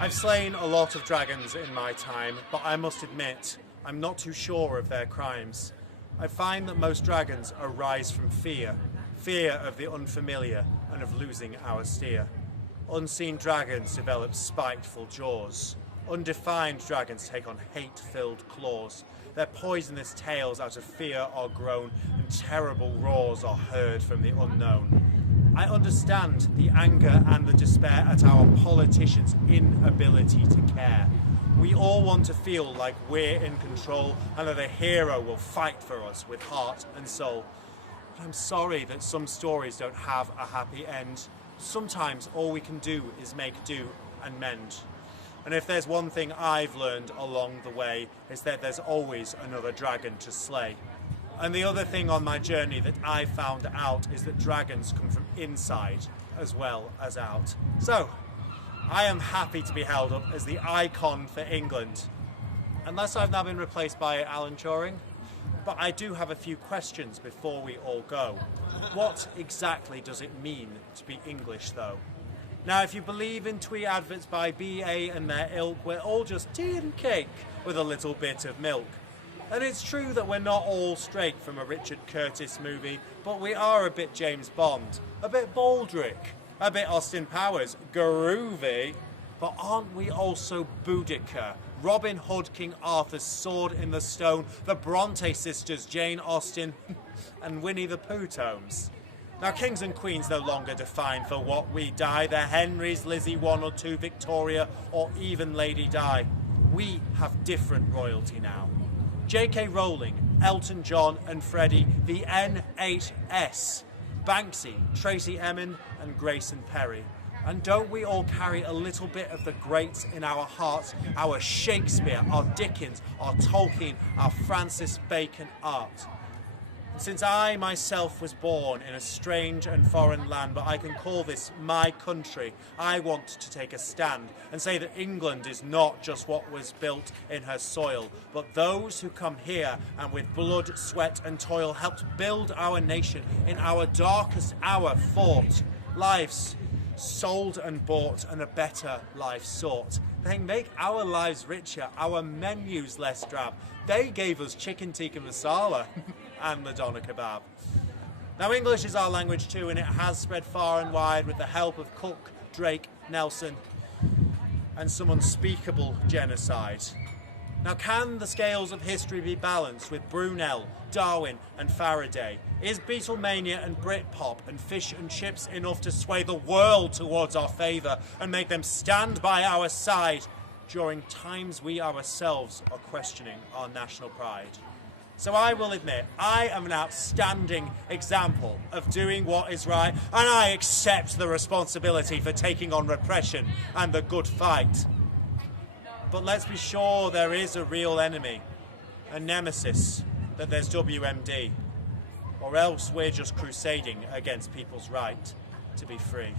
I've slain a lot of dragons in my time, but I must admit, I'm not too sure of their crimes. I find that most dragons arise from fear of the unfamiliar and of losing our steer. Unseen dragons develop spiteful jaws. Undefined dragons take on hate-filled claws. Their poisonous tails out of fear are grown, and terrible roars are heard from the unknown. I understand the anger and the despair at our politicians' inability to care. We all want to feel like we're in control and that a hero will fight for us with heart and soul. But I'm sorry that some stories don't have a happy end. Sometimes all we can do is make do and mend. And if there's one thing I've learned along the way, is that there's always another dragon to slay. And the other thing on my journey that I found out is that dragons come from inside as well as out. So, I am happy to be held up as the icon for England. Unless I've now been replaced by Alan Turing. But I do have a few questions before we all go. What exactly does it mean to be English, though? Now, if you believe in twee adverts by BA and their ilk, we're all just tea and cake with a little bit of milk. And it's true that we're not all straight from a Richard Curtis movie, but we are a bit James Bond, a bit Baldrick, a bit Austin Powers, groovy. But aren't we also Boudica, Robin Hood, King Arthur's Sword in the Stone, the Bronte sisters, Jane Austen, and Winnie the Pooh tomes? Now, kings and queens no longer define for what we die. They're Henrys, Lizzie 1 or 2, Victoria, or even Lady Di. We have different royalty now. J.K. Rowling, Elton John and Freddie, the N8S, Banksy, Tracy Emin and Grayson Perry. And don't we all carry a little bit of the greats in our hearts, our Shakespeare, our Dickens, our Tolkien, our Francis Bacon art? Since I myself was born in a strange and foreign land, but I can call this my country, I want to take a stand and say that England is not just what was built in her soil, but those who come here and with blood, sweat and toil helped build our nation in our darkest hour fought lives sold and bought and a better life sought. They make our lives richer, our menus less drab. They gave us chicken tikka masala and the doner kebab. Now, English is our language too, and it has spread far and wide with the help of Cook, Drake, Nelson, and some unspeakable genocide. Now, can the scales of history be balanced with Brunel, Darwin and Faraday? Is Beatlemania and Britpop and fish and chips enough to sway the world towards our favour and make them stand by our side during times we ourselves are questioning our national pride? So I will admit, I am an outstanding example of doing what is right, and I accept the responsibility for taking on repression and the good fight. But let's be sure there is a real enemy, a nemesis, that there's WMD, or else we're just crusading against people's right to be free.